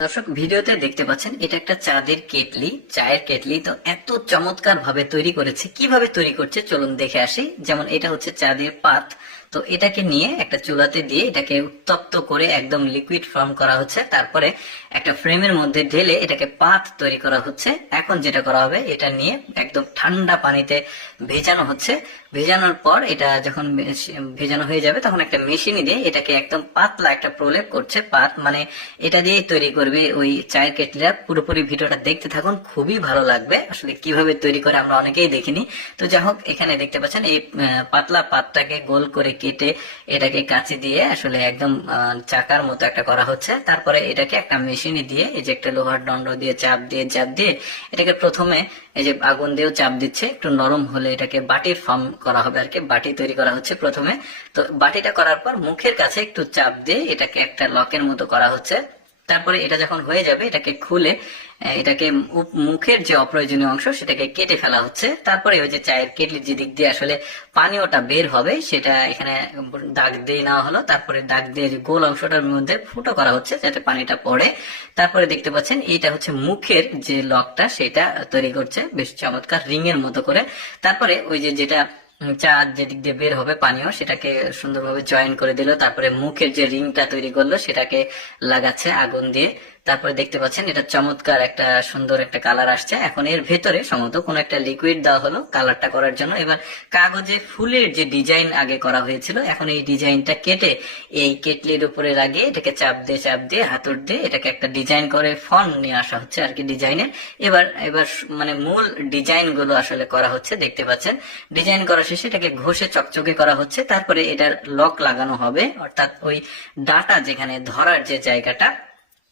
দর্শক ভিডিওতে দেখতে পাচ্ছেন এটা একটা চায়ের কেটলি। তো এত চমৎকার ভাবে তৈরি করেছে, কিভাবে তৈরি করছে চলুন দেখে আসি। যেমন এটা হচ্ছে চাঁদের পাত, তো এটাকে নিয়ে একটা চুলাতে দিয়ে এটাকে উত্তপ্ত করে একদম লিকুইড ফর্ম করা হচ্ছে। তারপরে একটা ফ্রেমের মধ্যে ঢেলে এটাকে পাত তৈরি করা হচ্ছে। এখন যেটা করা হবে, এটা নিয়ে একদম ঠান্ডা পানিতে ভেজানো হচ্ছে। ভেজানোর পর এটা যখন ভেজানো হয়ে যাবে তখন একটা মেশিনে দিয়ে এটাকে একদম পাতলা একটা প্রলেপ করছে। পাত মানে এটা দিয়ে তৈরি করবে ওই চায়ের কেটলিটা। পুরোপুরি ভিডিওটা দেখতে থাকুন, খুবই ভালো লাগবে। আসলে কিভাবে তৈরি করে আমরা অনেকেই দেখিনি। তো যাই হোক, এখানে দেখতে পাচ্ছেন এই পাতলা পাতটাকে গোল করে কেটে এটাকে কাঁচি দিয়ে আসলে একদম চাকার মতো একটা করা হচ্ছে। তারপরে এটাকে একটা মেশিনে দিয়ে এই যে একটা লোহার দণ্ড দিয়ে চাপ দিয়ে এটাকে প্রথমে এই যে আগুন দিয়েও চাপ দিচ্ছে। একটু নরম হলে এটাকে বাটির ফর্ম করা হবে আর কি, বাটি তৈরি করা হচ্ছে প্রথমে। তো বাটিটা করার পর মুখের কাছে একটু চাপ দিয়ে এটাকে একটা লকের মতো করা হচ্ছে। তারপরে এটা যখন হয়ে যাবে এটাকে খুলে এটাকে মুখের যে অপ্রয়োজনীয় অংশ সেটাকে কেটে ফেলা হচ্ছে। তারপরে ওই যে চায়ের কেটলির যে দিক দিয়ে আসলে পানীয়টা বের হবে সেটা এখানে দাগ দিয়ে নেওয়া হলো। তারপরে দাগ দিয়ে যে গোল অংশটার মধ্যে ফুটো করা হচ্ছে যাতে পানিটা পড়ে। তারপরে দেখতে পাচ্ছেন এইটা হচ্ছে মুখের যে লকটা সেটা তৈরি করছে বেশ চমৎকার রিং এর মতো করে। তারপরে ওই যে যেটা চা যেদিক দিয়ে বের হবে পানীয় সেটাকে সুন্দরভাবে জয়েন করে দিল। তারপরে মুখের যে রিংটা তৈরি করলো সেটাকে লাগাচ্ছে আগুন দিয়ে। তারপরে দেখতে পাচ্ছেন এটা চমৎকার একটা সুন্দর একটা কালার আসছে। এখন এর ভেতরে সম্ভবত কোনো একটা লিকুইড দেওয়া হলো কালারটা করার জন্য। এবার কাগজে ফুলের যে ডিজাইন আগে করা হয়েছিল, এখন এই ডিজাইনটা কেটে এই কেটলির উপরে লাগিয়ে এটাকে চাপ দিয়ে হাতুড় দিয়ে এটাকে একটা ডিজাইন করে ফর্ম নিয়ে আসা হচ্ছে আর কি ডিজাইনের। এবার এবার মানে মূল ডিজাইন গুলো আসলে করা হচ্ছে। দেখতে পাচ্ছেন ডিজাইন করা শেষে এটাকে ঘষে চকচকে করা হচ্ছে। তারপরে এটার লক লাগানো হবে, অর্থাৎ ওই ডাটা যেখানে ধরার যে জায়গাটা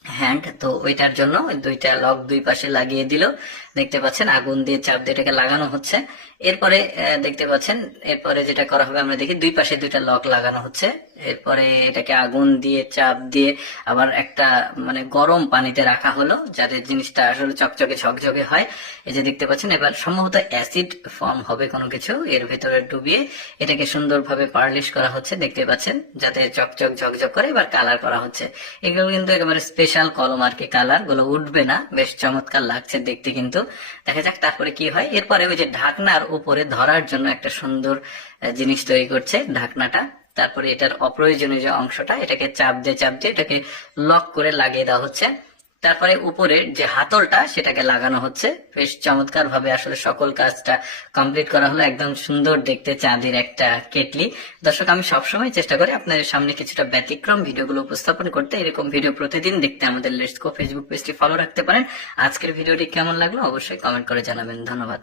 হ্যান্ড, তো ওইটার জন্য দুইটা লক দুই পাশে লাগিয়ে দিল। দেখতে পাচ্ছেন আগুন দিয়ে চাপ দিয়ে এটাকে লাগানো হচ্ছে। এরপরে দেখতে পাচ্ছেন এরপরে যেটা করা হবে আমরা দেখি দুই পাশে দুইটা লক লাগানো হচ্ছে। এরপরে এটাকে আগুন দিয়ে চাপ দিয়ে আবার একটা মানে গরম পানিতে রাখা হলো যাতে জিনিসটা আসলে চকচকে ঝকঝকে হয়। এই যে দেখতে পাচ্ছেন এবার সম্ভবত অ্যাসিড ফর্ম হবে কোনো কিছু, এর ভেতরে ডুবিয়ে এটাকে সুন্দরভাবে পার্লিশ করা হচ্ছে। দেখতে পাচ্ছেন যাতে চকচক ঝকঝক করে এবার কালার করা হচ্ছে। এগুলো কিন্তু একেবারে স্পেশাল কলম আর কি, কালার গুলো উঠবে না, বেশ চমৎকার লাগছে দেখতে। কিন্তু দেখা যাক তারপরে কি হয়। এরপরে ওই যে ঢাকনার উপরে ধরার জন্য একটা সুন্দর জিনিস তৈরি করছে ঢাকনাটা। তারপরে এটার অপ্রয়োজনীয় যে অংশটা এটাকে চাপ দিয়ে এটাকে লক করে লাগিয়ে দেওয়া হচ্ছে। তারপরে উপরের যে হাতলটা সেটাকে লাগানো হচ্ছে। বেশ চমৎকার ভাবে আসলে সকল কাজটা কমপ্লিট করা হলো। একদম সুন্দর দেখতে চাঁদের একটা কেটলি। দর্শক, আমি সবসময় চেষ্টা করি আপনাদের সামনে কিছুটা ব্যতিক্রম ভিডিওগুলো উপস্থাপন করতে। এরকম ভিডিও প্রতিদিন দেখতে আমাদের লেটস গো ফেসবুক পেজটি ফলো রাখতে পারেন। আজকের ভিডিওটি কেমন লাগলো অবশ্যই কমেন্ট করে জানাবেন। ধন্যবাদ।